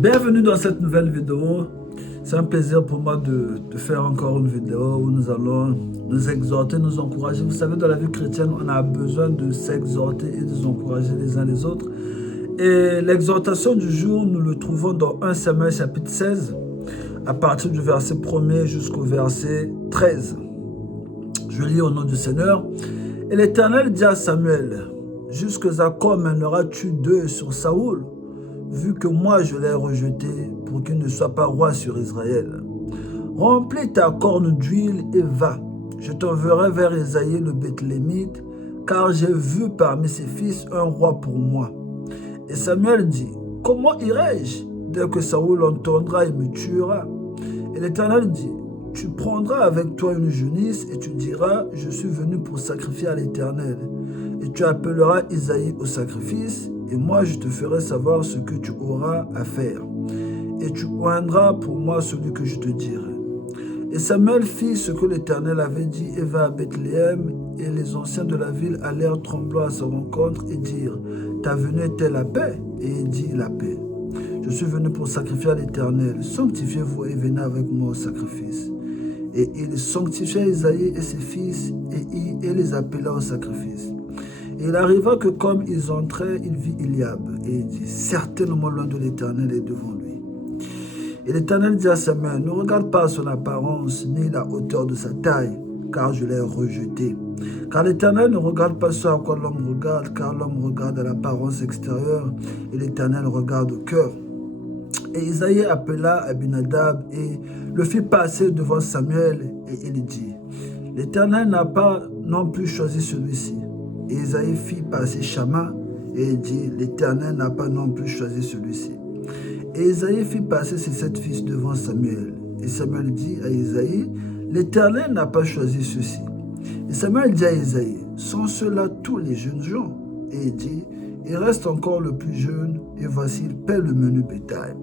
Bienvenue dans cette nouvelle vidéo. C'est un plaisir pour moi de faire encore une vidéo où nous allons nous exhorter, nous encourager. Vous savez, dans la vie chrétienne, on a besoin de s'exhorter et de s'encourager les uns les autres. Et l'exhortation du jour, nous le trouvons dans 1 Samuel chapitre 16, à partir du verset 1er jusqu'au verset 13. Je lis au nom du Seigneur. Et l'Éternel dit à Samuel, « Jusqu'à quand mèneras-tu deuil sur Saoul, vu que moi je l'ai rejeté pour qu'il ne soit pas roi sur Israël? Remplis ta corne d'huile et va. Je t'enverrai vers Isaïe le Bethlémite, car j'ai vu parmi ses fils un roi pour moi. » Et Samuel dit, « Comment irai-je? Dès que Saoul entendra, il me tuera. » Et l'Éternel dit, « Tu prendras avec toi une jeunisse et tu diras, je suis venu pour sacrifier à l'Éternel. Et tu appelleras Isaïe au sacrifice, et moi je te ferai savoir ce que tu auras à faire. Et tu oindras pour moi celui que je te dirai. » Et Samuel fit ce que l'Éternel avait dit et va à Bethléem, et les anciens de la ville allèrent tremblant à sa rencontre et dirent, « Ta venue est-elle la paix? » Et il dit, « La paix. Je suis venu pour sacrifier à l'Éternel. Sanctifiez-vous et venez avec moi au sacrifice. » Et il sanctifia Isaïe et ses fils et les appela au sacrifice. Et il arriva que comme ils entraient, il vit Eliab. Et il dit, « Certainement l'un de l'Éternel est devant lui. » Et l'Éternel dit à Samuel, « Ne regarde pas son apparence, ni la hauteur de sa taille, car je l'ai rejeté. Car l'Éternel ne regarde pas ce à quoi l'homme regarde, car l'homme regarde à l'apparence extérieure, et l'Éternel regarde au cœur. » Et Isaïe appela Abinadab et le fit passer devant Samuel, et il dit, « L'Éternel n'a pas non plus choisi celui-ci. » Et Isaïe fit passer Shama, et il dit, « L'Éternel n'a pas non plus choisi celui-ci. » Et Isaïe fit passer ses 7 fils devant Samuel. Et Samuel dit à Isaïe, « L'Éternel n'a pas choisi ceux-ci. » Et Samuel dit à Isaïe, « Sont ceux-là tous les jeunes gens? » Et il dit, « Il reste encore le plus jeune, et voici, il paie le menu bétail. »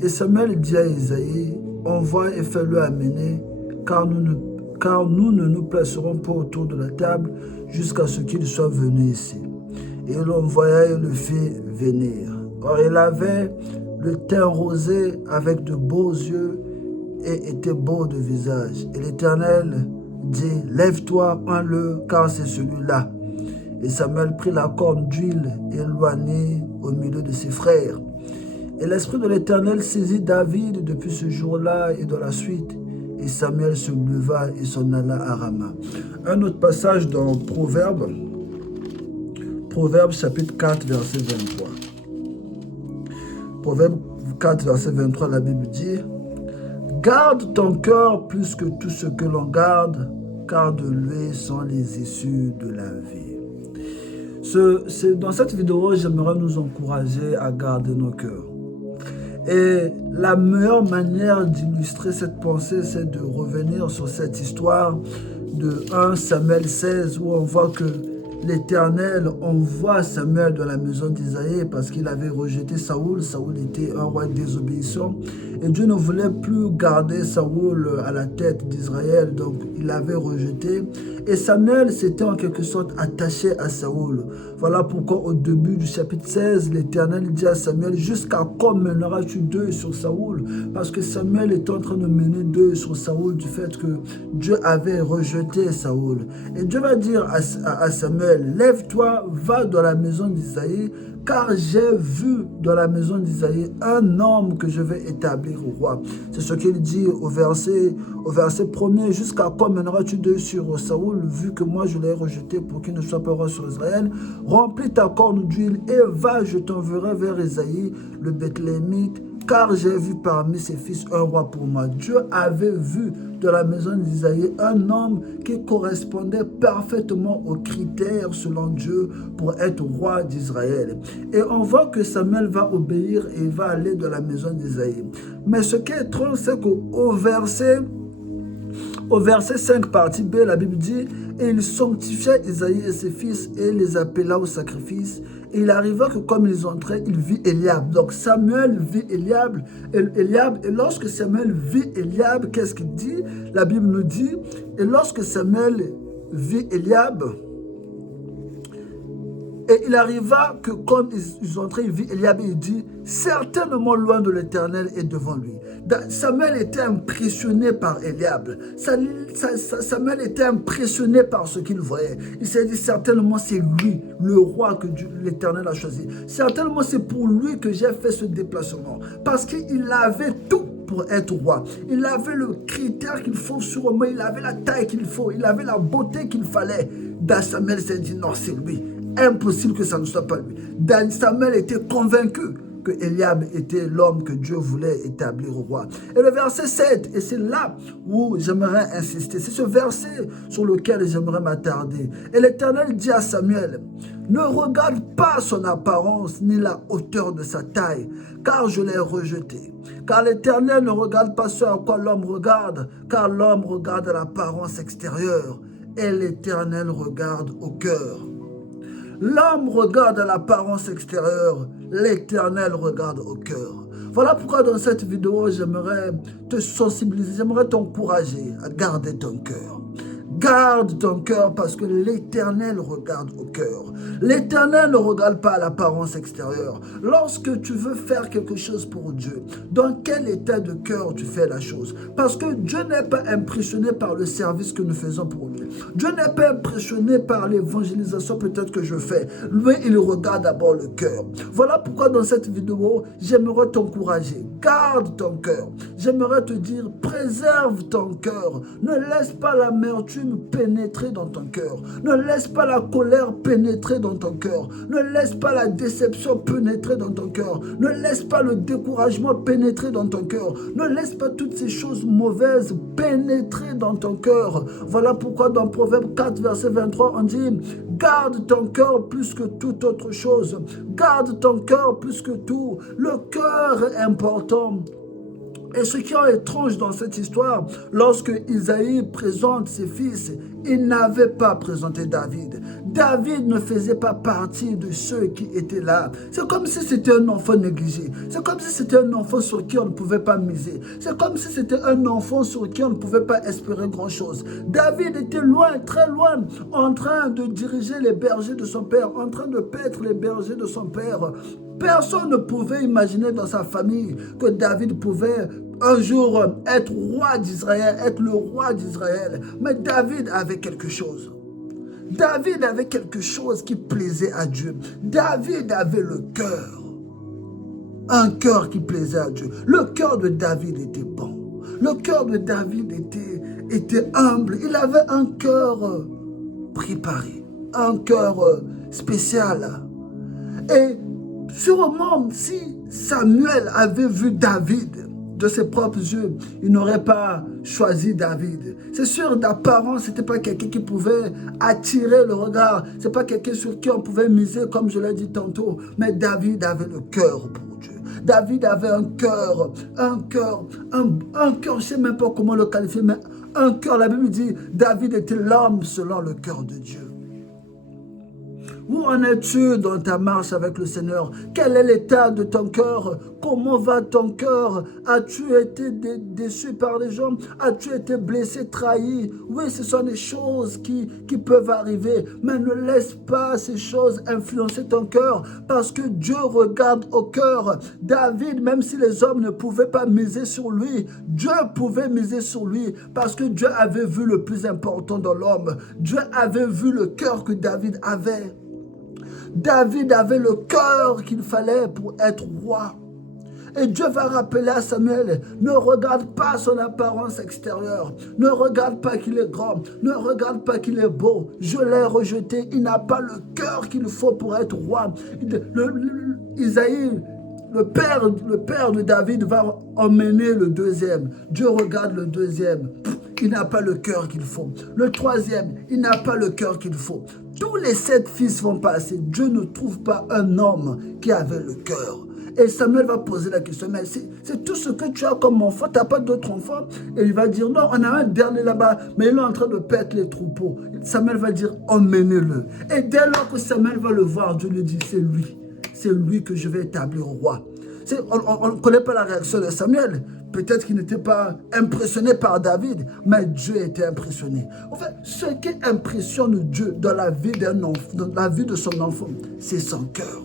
Et Samuel dit à Isaïe, « Envoie et fais-le amener, car nous ne nous placerons pas autour de la table jusqu'à ce qu'il soit venu ici. » Et il l'envoya et le fit venir. Or il avait le teint rosé avec de beaux yeux et était beau de visage. Et l'Éternel dit, « Lève-toi, oins-le, car c'est celui-là. » Et Samuel prit la corne d'huile et éloignit au milieu de ses frères. Et l'Esprit de l'Éternel saisit David depuis ce jour-là et dans la suite. Et Samuel se leva et s'en alla à Rama. Un autre passage dans Proverbes chapitre 4, verset 23. Proverbe 4, verset 23, la Bible dit, « Garde ton cœur plus que tout ce que l'on garde, car de lui sont les issues de la vie. » Dans cette vidéo, j'aimerais nous encourager à garder nos cœurs. Et la meilleure manière d'illustrer cette pensée, c'est de revenir sur cette histoire de 1 Samuel 16, où on voit que l'Éternel envoie Samuel dans la maison d'Isaïe parce qu'il avait rejeté Saoul. Saoul était un roi désobéissant et Dieu ne voulait plus garder Saoul à la tête d'Israël, donc il l'avait rejeté. Et Samuel s'était en quelque sorte attaché à Saoul. Voilà pourquoi au début du chapitre 16, l'Éternel dit à Samuel, « Jusqu'à quand mèneras-tu deuil sur Saoul ?» Parce que Samuel était en train de mener deuil sur Saoul du fait que Dieu avait rejeté Saoul. Et Dieu va dire à Samuel, « Lève-toi, va dans la maison d'Isaïe, car j'ai vu dans la maison d'Isaïe un homme que je vais établir au roi. » C'est ce qu'il dit au verset 1er. « Jusqu'à quand mèneras-tu deuil sur Saoul, vu que moi je l'ai rejeté pour qu'il ne soit pas roi sur Israël? Remplis ta corne d'huile et va, je t'enverrai vers Isaïe, le Bethlémite, car j'ai vu parmi ses fils un roi pour moi. » Dieu avait vu dans la maison d'Isaïe un homme qui correspondait parfaitement aux critères selon Dieu pour être roi d'Israël. Et on voit que Samuel va obéir et va aller dans la maison d'Isaïe. Mais ce qui est étrange, c'est qu'au verset 5, partie B, la Bible dit, « Et il sanctifia Isaïe et ses fils et les appela au sacrifice. Et il arriva que comme ils entraient, il vit Eliab. » Donc Samuel vit Eliab. Et lorsque Samuel vit Eliab, qu'est-ce qu'il dit? La Bible nous dit, et lorsque Samuel vit Eliab, Et il arriva que comme ils entraient, il vit Eliab et il dit, certainement loin de l'Éternel est devant lui. Samuel était impressionné par Eliab. Samuel était impressionné par ce qu'il voyait. Il s'est dit, certainement c'est lui, le roi que l'Éternel a choisi. Certainement c'est pour lui que j'ai fait ce déplacement. Parce qu'il avait tout pour être roi. Il avait le critère qu'il faut sur moi, il avait la taille qu'il faut, il avait la beauté qu'il fallait. Samuel s'est dit, non, c'est lui. Impossible que ça ne soit pas lui. Samuel était convaincu que Eliab était l'homme que Dieu voulait établir au roi. Et le verset 7, et c'est là où j'aimerais insister, c'est ce verset sur lequel j'aimerais m'attarder. Et l'Éternel dit à Samuel, ne regarde pas son apparence ni la hauteur de sa taille, car je l'ai rejeté. Car l'Éternel ne regarde pas ce à quoi l'homme regarde, car l'homme regarde à l'apparence extérieure, et l'Éternel regarde au cœur. L'homme regarde à l'apparence extérieure, l'Éternel regarde au cœur. Voilà pourquoi dans cette vidéo, j'aimerais te sensibiliser, j'aimerais t'encourager à garder ton cœur. Garde ton cœur parce que l'Éternel regarde au cœur. L'Éternel ne regarde pas à l'apparence extérieure. Lorsque tu veux faire quelque chose pour Dieu, dans quel état de cœur tu fais la chose? Parce que Dieu n'est pas impressionné par le service que nous faisons pour lui. Dieu n'est pas impressionné par l'évangélisation peut-être que je fais. Lui, il regarde d'abord le cœur. Voilà pourquoi dans cette vidéo, j'aimerais t'encourager. Garde ton cœur. J'aimerais te dire, préserve ton cœur. Ne laisse pas l'amertume pénétrer dans ton cœur. Ne laisse pas la colère pénétrer dans ton cœur. Ne laisse pas la déception pénétrer dans ton cœur. Ne laisse pas le découragement pénétrer dans ton cœur. Ne laisse pas toutes ces choses mauvaises pénétrer dans ton cœur. Voilà pourquoi dans Proverbe 4, verset 23, on dit, garde ton cœur plus que toute autre chose. Garde ton cœur plus que tout. Le cœur est important. Et ce qui est étrange dans cette histoire, lorsque Isaïe présente ses fils, il n'avait pas présenté David. David ne faisait pas partie de ceux qui étaient là. C'est comme si c'était un enfant négligé. C'est comme si c'était un enfant sur qui on ne pouvait pas miser. C'est comme si c'était un enfant sur qui on ne pouvait pas espérer grand-chose. David était loin, très loin, en train de diriger les bergers de son père, en train de paître les bergers de son père. Personne ne pouvait imaginer dans sa famille que David pouvait un jour être roi d'Israël, être le roi d'Israël. Mais David avait quelque chose. David avait quelque chose qui plaisait à Dieu. David avait le cœur. Un cœur qui plaisait à Dieu. Le cœur de David était bon. Le cœur de David était humble. Il avait un cœur préparé. Un cœur spécial. Et sûrement, si Samuel avait vu David de ses propres yeux, il n'aurait pas choisi David. C'est sûr, d'apparence, ce n'était pas quelqu'un qui pouvait attirer le regard. Ce n'est pas quelqu'un sur qui on pouvait miser, comme je l'ai dit tantôt. Mais David avait le cœur pour Dieu. David avait un cœur, je ne sais même pas comment le qualifier, mais un cœur. La Bible dit, David était l'homme selon le cœur de Dieu. Où en es-tu dans ta marche avec le Seigneur? Quel est l'état de ton cœur? Comment va ton cœur? As-tu été déçu par les gens? As-tu été blessé, trahi? Oui, ce sont des choses qui peuvent arriver, mais ne laisse pas ces choses influencer ton cœur, parce que Dieu regarde au cœur. David, même si les hommes ne pouvaient pas miser sur lui, Dieu pouvait miser sur lui, parce que Dieu avait vu le plus important dans l'homme. Dieu avait vu le cœur que David avait. David avait le cœur qu'il fallait pour être roi. Et Dieu va rappeler à Samuel, ne regarde pas son apparence extérieure, ne regarde pas qu'il est grand, ne regarde pas qu'il est beau, je l'ai rejeté, il n'a pas le cœur qu'il faut pour être roi. Isaïe, le père de David va emmener le deuxième. Dieu regarde le deuxième, il n'a pas le cœur qu'il faut. Le troisième, il n'a pas le cœur qu'il faut. Tous les 7 fils vont passer. Dieu ne trouve pas un homme qui avait le cœur. Et Samuel va poser la question, mais c'est tout ce que tu as comme enfant, tu n'as pas d'autres enfants? Et il va dire, non, on a un dernier là-bas, mais il est en train de perdre les troupeaux. Samuel va dire, emmenez-le. Et dès lors que Samuel va le voir, Dieu lui dit, c'est lui que je vais établir roi. On ne connaît pas la réaction de Samuel. Peut-être qu'il n'était pas impressionné par David, mais Dieu était impressionné. En fait, ce qui impressionne Dieu dans la vie d'un enfant, dans la vie de son enfant, c'est son cœur.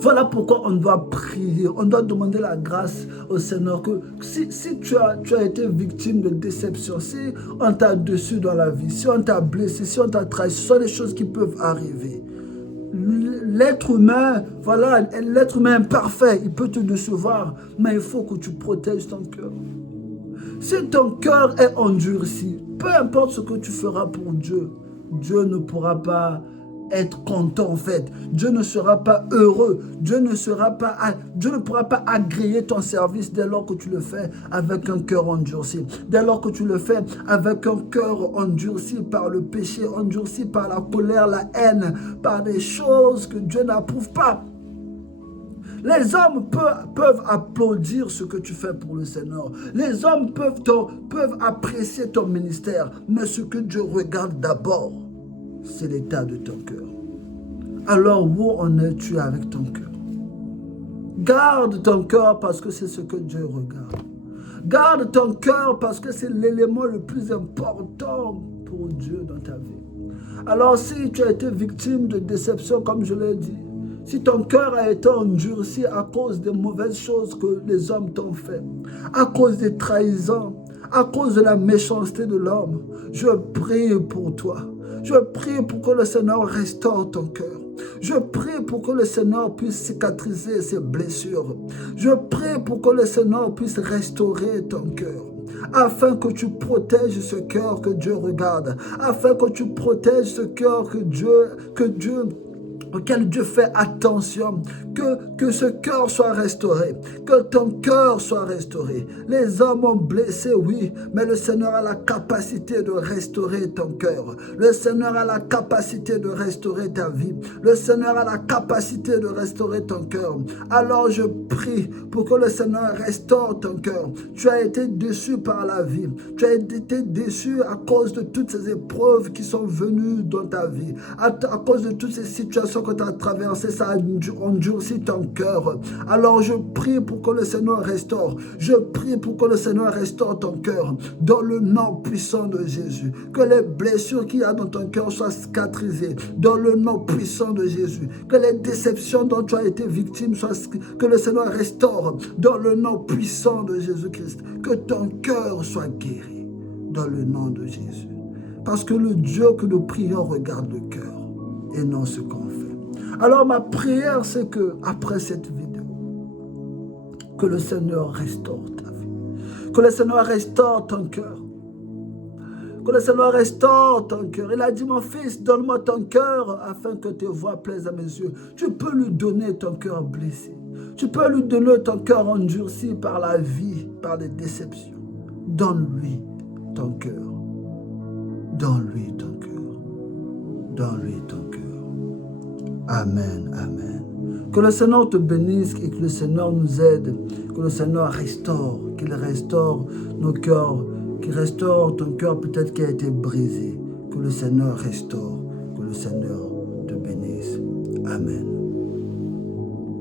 Voilà pourquoi on doit prier, on doit demander la grâce au Seigneur que si tu as été victime de déception, si on t'a déçu dans la vie, si on t'a blessé, si on t'a trahi, ce sont des choses qui peuvent arriver. L'être humain, voilà, l'être humain imparfait, il peut te décevoir, mais il faut que tu protèges ton cœur. Si ton cœur est endurci, peu importe ce que tu feras pour Dieu, Dieu ne pourra pas être content en fait. Dieu ne sera pas heureux. Dieu ne pourra pas agréer ton service dès lors que tu le fais avec un cœur endurci. Dès lors que tu le fais avec un cœur endurci par le péché, endurci par la colère, la haine, par des choses que Dieu n'approuve pas. Les hommes peuvent applaudir ce que tu fais pour le Seigneur. Les hommes peuvent apprécier ton ministère. Mais ce que Dieu regarde d'abord, c'est l'état de ton cœur. Alors, où en es-tu avec ton cœur? Garde ton cœur parce que c'est ce que Dieu regarde. Garde ton cœur parce que c'est l'élément le plus important pour Dieu dans ta vie. Alors, si tu as été victime de déception, comme je l'ai dit, si ton cœur a été endurci à cause des mauvaises choses que les hommes t'ont fait, à cause des trahisons, à cause de la méchanceté de l'homme, je prie pour toi. Je prie pour que le Seigneur restaure ton cœur. Je prie pour que le Seigneur puisse cicatriser ses blessures. Je prie pour que le Seigneur puisse restaurer ton cœur. Afin que tu protèges ce cœur que Dieu regarde. Afin que tu protèges ce cœur auquel Dieu fait attention, que ce cœur soit restauré, que ton cœur soit restauré. Les hommes ont blessé, oui, mais le Seigneur a la capacité de restaurer ton cœur. Le Seigneur a la capacité de restaurer ta vie. Le Seigneur a la capacité de restaurer ton cœur. Alors je prie pour que le Seigneur restaure ton cœur. Tu as été déçu par la vie. Tu as été déçu à cause de toutes ces épreuves qui sont venues dans ta vie. À cause de toutes ces situations que tu as traversées, ça a endurci ton cœur. Alors je prie pour que le Seigneur restaure. Je prie pour que le Seigneur restaure ton cœur dans le nom puissant de Jésus. Que les blessures qu'il y a dans ton cœur soient cicatrisées dans le nom puissant de Jésus. Que les déceptions dont tu as été victime que le Seigneur restaure dans le nom puissant de Jésus-Christ. Que ton cœur soit guéri dans le nom de Jésus. Parce que le Dieu que nous prions regarde le cœur et non ce qu'on fait. Alors ma prière, c'est que après cette vidéo, que le Seigneur restaure ta vie. Que le Seigneur restaure ton cœur. Que le Seigneur restaure ton cœur. Il a dit, mon fils, donne-moi ton cœur afin que tes voix plaisent à mes yeux. Tu peux lui donner ton cœur blessé. Tu peux lui donner ton cœur endurci par la vie, par des déceptions. Donne-lui ton cœur. Donne-lui ton cœur. Donne-lui ton cœur. Amen, amen. Que le Seigneur te bénisse et que le Seigneur nous aide. Que le Seigneur restaure, qu'il restaure nos cœurs, qu'il restaure ton cœur peut-être qui a été brisé. Que le Seigneur restaure, que le Seigneur te bénisse. Amen.